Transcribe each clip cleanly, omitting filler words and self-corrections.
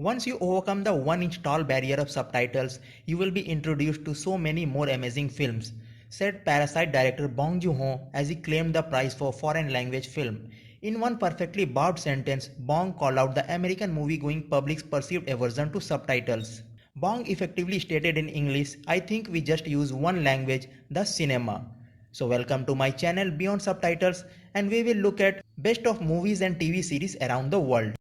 Once you overcome the 1-inch tall barrier of subtitles, you will be introduced to so many more amazing films, said Parasite director Bong Joon-ho as he claimed the prize for foreign language film. In one perfectly barbed sentence, Bong called out the American movie-going public's perceived aversion to subtitles. Bong effectively stated in English, I think we just use one language, the cinema. So welcome to my channel Beyond Subtitles, and we will look at best of movies and TV series around the world.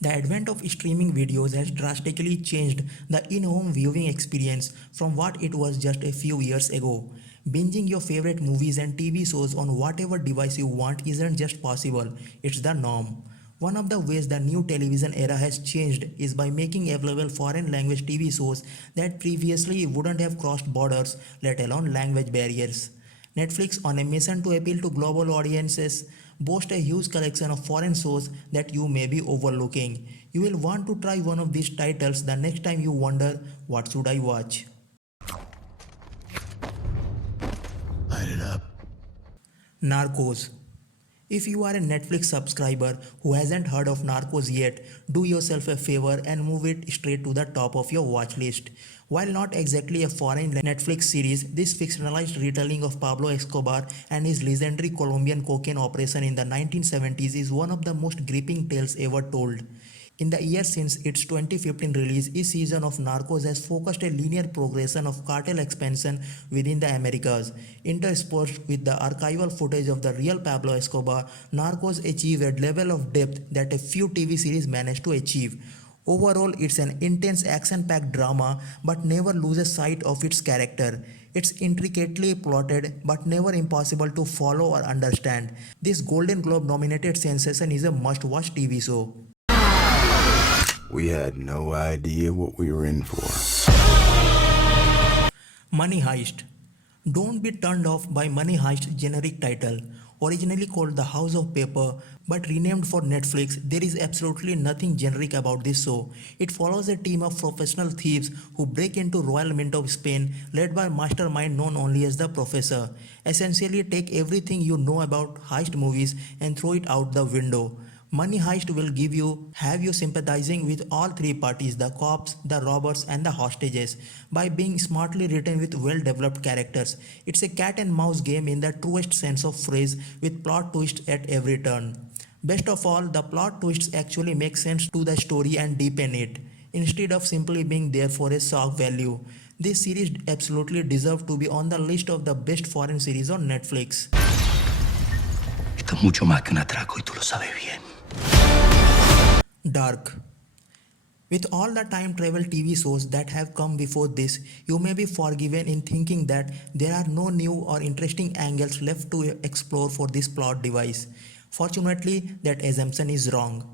The advent of streaming videos has drastically changed the in-home viewing experience from what it was just a few years ago. Binging your favorite movies and TV shows on whatever device you want isn't just possible, it's the norm. One of the ways the new television era has changed is by making available foreign language TV shows that previously wouldn't have crossed borders, let alone language barriers. Netflix, on a mission to appeal to global audiences, boasts a huge collection of foreign shows that you may be overlooking. You will want to try one of these titles the next time you wonder, what should I watch? Light it up. Narcos. If you are a Netflix subscriber who hasn't heard of Narcos yet, do yourself a favor and move it straight to the top of your watch list. While not exactly a foreign Netflix series, this fictionalized retelling of Pablo Escobar and his legendary Colombian cocaine operation in the 1970s is one of the most gripping tales ever told. In the years since its 2015 release, each season of Narcos has focused a linear progression of cartel expansion within the Americas. Interspersed with the archival footage of the real Pablo Escobar, Narcos achieved a level of depth that a few TV series managed to achieve. Overall, it's an intense action-packed drama but never loses sight of its character. It's intricately plotted but never impossible to follow or understand. This Golden Globe nominated sensation is a must-watch TV show. We had no idea what we were in for. Money Heist. Don't be turned off by Money Heist generic title. Originally called The House of Paper but renamed for Netflix, there is absolutely nothing generic about this show. It follows a team of professional thieves who break into Royal Mint of Spain led by a mastermind known only as the Professor. Essentially take everything you know about heist movies and throw it out the window. Money Heist will have you sympathizing with all three parties, the cops, the robbers and the hostages, by being smartly written with well-developed characters. It's a cat and mouse game in the truest sense of phrase, with plot twists at every turn. Best of all, the plot twists actually make sense to the story and deepen it, instead of simply being there for a shock value. This series absolutely deserves to be on the list of the best foreign series on Netflix. Esto es mucho más que un atraco y tú lo sabes bien. Dark. With all the time travel TV shows that have come before this, you may be forgiven in thinking that there are no new or interesting angles left to explore for this plot device. Fortunately, that assumption is wrong.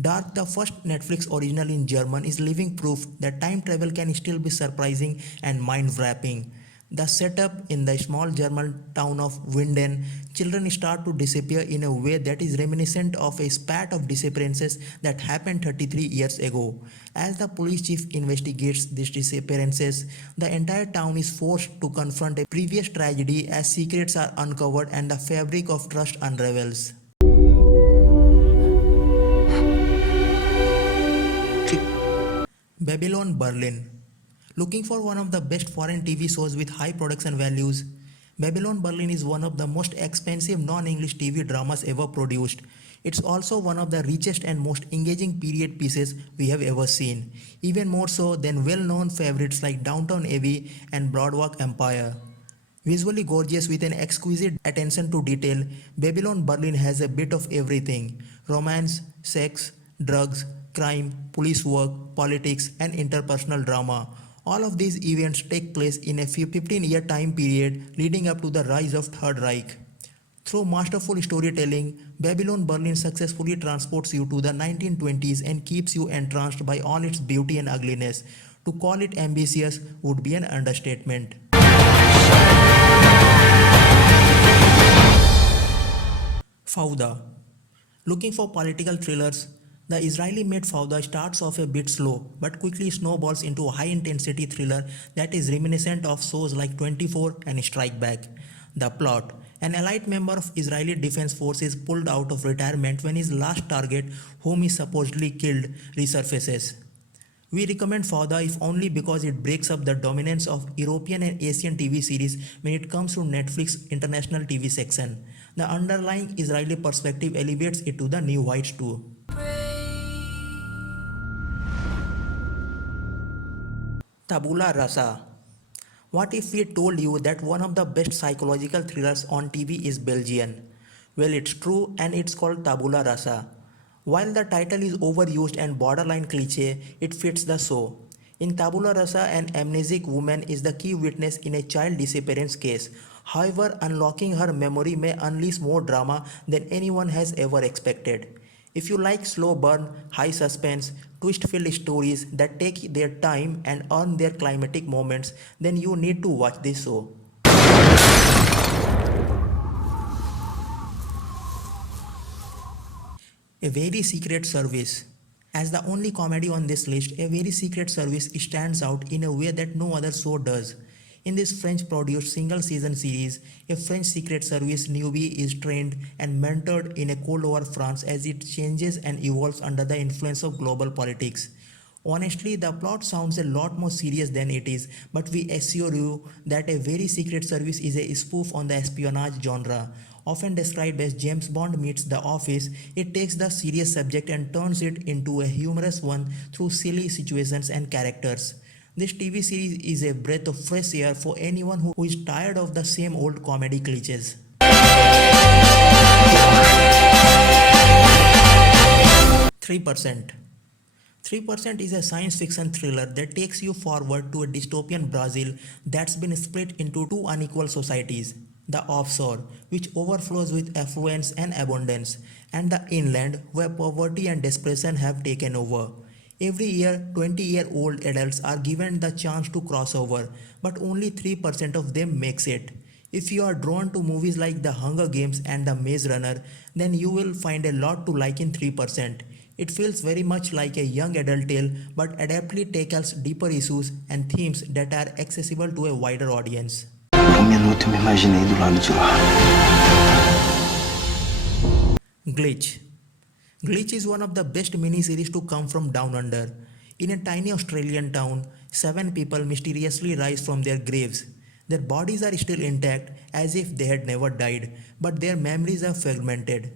Dark, the first Netflix original in German, is living proof that time travel can still be surprising and mind-wrapping. The setup in the small German town of Winden, children start to disappear in a way that is reminiscent of a spat of disappearances that happened 33 years ago. As the police chief investigates these disappearances, the entire town is forced to confront a previous tragedy as secrets are uncovered and the fabric of trust unravels. Babylon Berlin. Looking for one of the best foreign TV shows with high production values? Babylon Berlin is one of the most expensive non-English TV dramas ever produced. It's also one of the richest and most engaging period pieces we have ever seen, even more so than well-known favorites like Downton Abbey and Boardwalk Empire. Visually gorgeous with an exquisite attention to detail, Babylon Berlin has a bit of everything: romance, sex, drugs, crime, police work, politics, and interpersonal drama. All of these events take place in a 15-year time period leading up to the rise of Third Reich. Through masterful storytelling, Babylon Berlin successfully transports you to the 1920s and keeps you entranced by all its beauty and ugliness. To call it ambitious would be an understatement. Fauda. Looking for political thrillers? The Israeli-made Fauda starts off a bit slow, but quickly snowballs into a high-intensity thriller that is reminiscent of shows like 24 and Strike Back. The plot. An elite member of Israeli Defense Force is pulled out of retirement when his last target, whom he supposedly killed, resurfaces. We recommend Fauda if only because it breaks up the dominance of European and Asian TV series when it comes to Netflix international TV section. The underlying Israeli perspective elevates it to the new heights too. Tabula Rasa. What if we told you that one of the best psychological thrillers on TV is Belgian? Well, it's true and it's called Tabula Rasa. While the title is overused and borderline cliché, it fits the show. In Tabula Rasa, an amnesic woman is the key witness in a child disappearance case. However, unlocking her memory may unleash more drama than anyone has ever expected. If you like slow burn, high suspense, twist-filled stories that take their time and earn their climatic moments, then you need to watch this show. A Very Secret Service. As the only comedy on this list, A Very Secret Service stands out in a way that no other show does. In this French-produced single-season series, a French Secret Service newbie is trained and mentored in a Cold War France as it changes and evolves under the influence of global politics. Honestly, the plot sounds a lot more serious than it is, but we assure you that A Very Secret Service is a spoof on the espionage genre. Often described as James Bond meets The Office, it takes the serious subject and turns it into a humorous one through silly situations and characters. This TV series is a breath of fresh air for anyone who is tired of the same old comedy cliches. 3%. 3% is a science fiction thriller that takes you forward to a dystopian Brazil that's been split into two unequal societies. The offshore, which overflows with affluence and abundance, and the inland, where poverty and desperation have taken over. Every year, 20-year-old adults are given the chance to cross over, but only 3% of them makes it. If you are drawn to movies like The Hunger Games and The Maze Runner, then you will find a lot to like in 3%. It feels very much like a young adult tale, but adeptly tackles deeper issues and themes that are accessible to a wider audience. Por minuto me imaginei do lado de lá. Glitch. Glitch is one of the best miniseries to come from Down Under. In a tiny Australian town, 7 people mysteriously rise from their graves. Their bodies are still intact as if they had never died, but their memories are fragmented.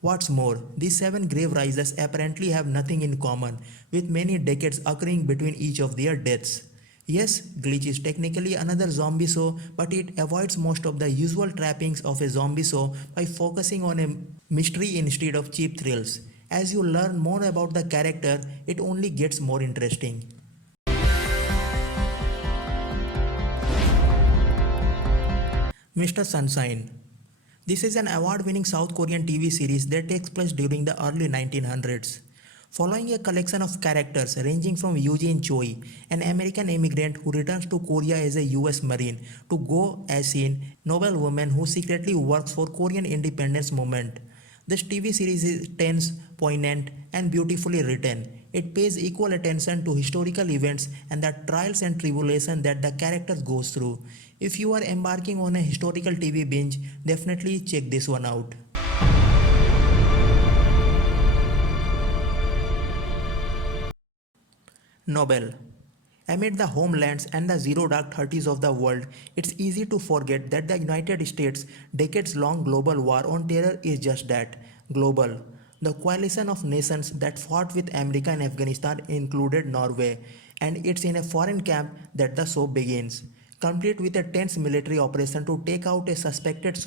What's more, these 7 grave risers apparently have nothing in common, with many decades occurring between each of their deaths. Yes, Glitch is technically another zombie show, but it avoids most of the usual trappings of a zombie show by focusing on a mystery instead of cheap thrills. As you learn more about the character, it only gets more interesting. Mr. Sunshine. This is an award-winning South Korean TV series that takes place during the early 1900s. Following a collection of characters ranging from Eugene Choi, an American immigrant who returns to Korea as a US Marine, to Go As-in, noble woman who secretly works for Korean independence movement. This TV series is tense, poignant, and beautifully written. It pays equal attention to historical events and the trials and tribulations that the characters goes through. If you are embarking on a historical TV binge, definitely check this one out. Nobel. Amid the homelands and the zero dark 30s of the world, it's easy to forget that the United States' decades-long global war on terror is just that, global. The coalition of nations that fought with America in Afghanistan included Norway, and it's in a foreign camp that the show begins, complete with a tense military operation to take out a suspected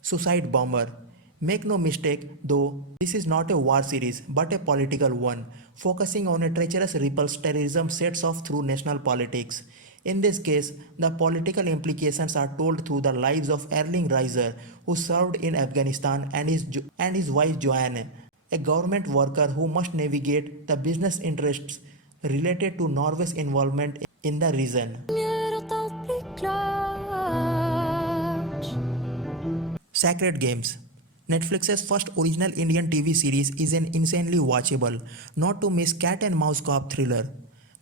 suicide bomber. Make no mistake, though, this is not a war series but a political one, focusing on a treacherous ripples terrorism sets off through national politics. In this case, the political implications are told through the lives of Erling Reiser, who served in Afghanistan, and his wife Joanne, a government worker who must navigate the business interests related to Norway's involvement in the region. Sacred Games. Netflix's first original Indian TV series is an insanely watchable, not to miss cat and mouse co-op thriller.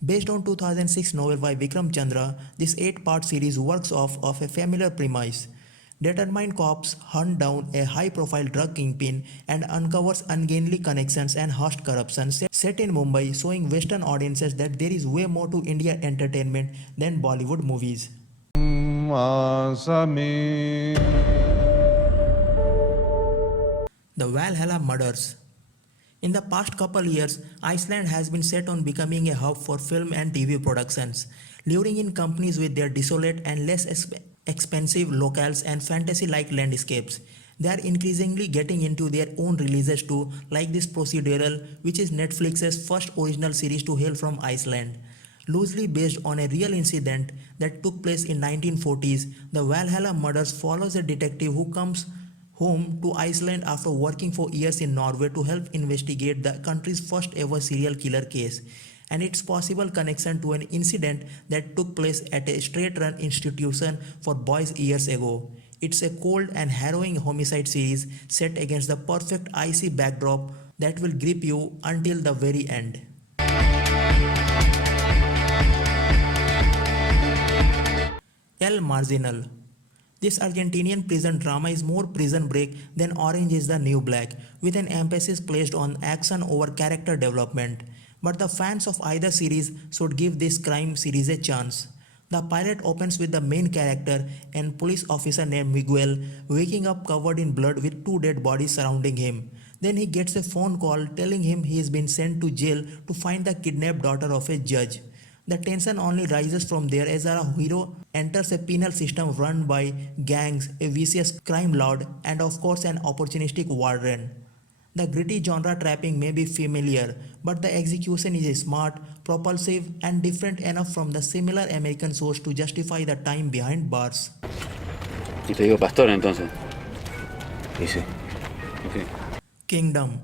Based on 2006 novel by Vikram Chandra, this 8-part series works off of a familiar premise. Determined cops hunt down a high-profile drug kingpin and uncovers ungainly connections and hush corruption set in Mumbai, showing Western audiences that there is way more to Indian entertainment than Bollywood movies. The Valhalla Murders. In the past couple years, Iceland has been set on becoming a hub for film and TV productions, luring in companies with their desolate and less expensive locales and fantasy-like landscapes. They are increasingly getting into their own releases too, like this procedural, which is Netflix's first original series to hail from Iceland. Loosely based on a real incident that took place in 1940s, the Valhalla Murders follows a detective who comes home to Iceland after working for years in Norway to help investigate the country's first ever serial killer case and its possible connection to an incident that took place at a straight-run institution for boys years ago. It's a cold and harrowing homicide series set against the perfect icy backdrop that will grip you until the very end. El Marginal. This Argentinian prison drama is more Prison Break than Orange is the New Black, with an emphasis placed on action over character development. But the fans of either series should give this crime series a chance. The pilot opens with the main character, a police officer named Miguel, waking up covered in blood with two dead bodies surrounding him. Then he gets a phone call telling him he has been sent to jail to find the kidnapped daughter of a judge. The tension only rises from there as our hero enters a penal system run by gangs, a vicious crime lord, and of course an opportunistic warden. The gritty genre trapping may be familiar, but the execution is smart, propulsive, and different enough from the similar American shows to justify the time behind bars. Y te digo pastor entonces. You see? Okay. Kingdom.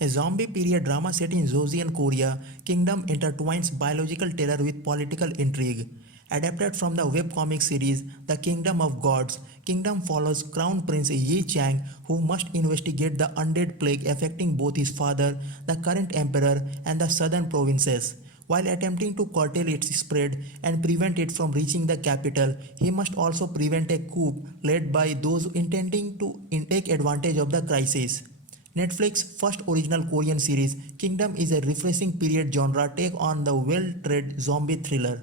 A zombie period drama set in Joseon, Korea, Kingdom intertwines biological terror with political intrigue. Adapted from the webcomic series The Kingdom of Gods, Kingdom follows Crown Prince Yi Chang, who must investigate the undead plague affecting both his father, the current emperor, and the southern provinces. While attempting to curtail its spread and prevent it from reaching the capital, he must also prevent a coup led by those intending to take advantage of the crisis. Netflix's first original Korean series, Kingdom is a refreshing period genre take on the well-tread zombie thriller.